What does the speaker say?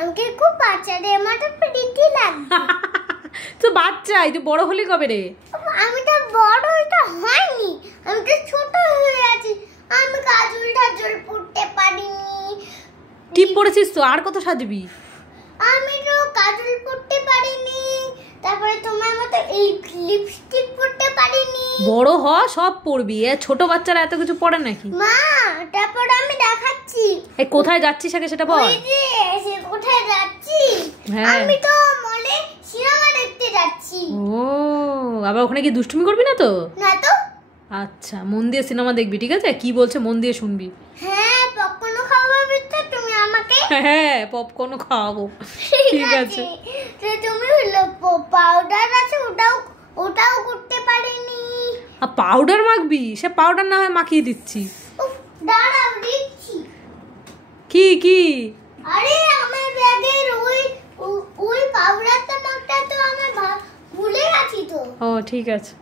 আমাকে খুব বাচ্চাদের মতো প্রীতি লাগছে। তো বাচ্চাই, তুই বড় হলি কবে রে? আমি তো বড়ই তো হয়নি, আমি তো ছোট হয়ে আছি। আমি কাজল টাজল পড়তে পারিনি। টিপ পড়েছিস তো, আর কত সাজবি? আমি তো কাজল পড়তে পারিনি, তারপরে তোমার মতো এই লিপস্টিক পড়তে পারিনি। বড় হ, সব পড়বি। ছোট বাচ্চারা এত কিছু পড়ে নাকি? মা, তারপর আমি দেখাচ্ছি। এই কোথায় যাচ্ছিস আগে সেটা বল। ওই যে সে কোথায় যাচ্ছি? হ্যাঁ। আমি তো মলে সিনেমা দেখতে যাচ্ছি। ও, আবার ওখানে কি দুষ্টুমি করবি না তো? না তো। আচ্ছা, মন দিয়ে সিনেমা দেখবি, ঠিক আছে? কি বলছে মন দিয়ে শুনবি। হ্যাঁ, পপকর্ন খাওয়াবে তো তুমি আমাকে? হ্যাঁ, পপকর্ন খাওয়াবো। ঠিক আছে। তো তুমি হলো পাউডার আছে, ওটাও করতে পারিনি। আর পাউডার মাখবি? সে পাউডার না হয় মাখিয়ে দিচ্ছি। উফ, দাঁড়াও দিচ্ছি। কি? আরে আমার ব্যাগের ওই পাউডারটা মাখতে তো আমি ভুলে গেছি তো। ও ঠিক আছে।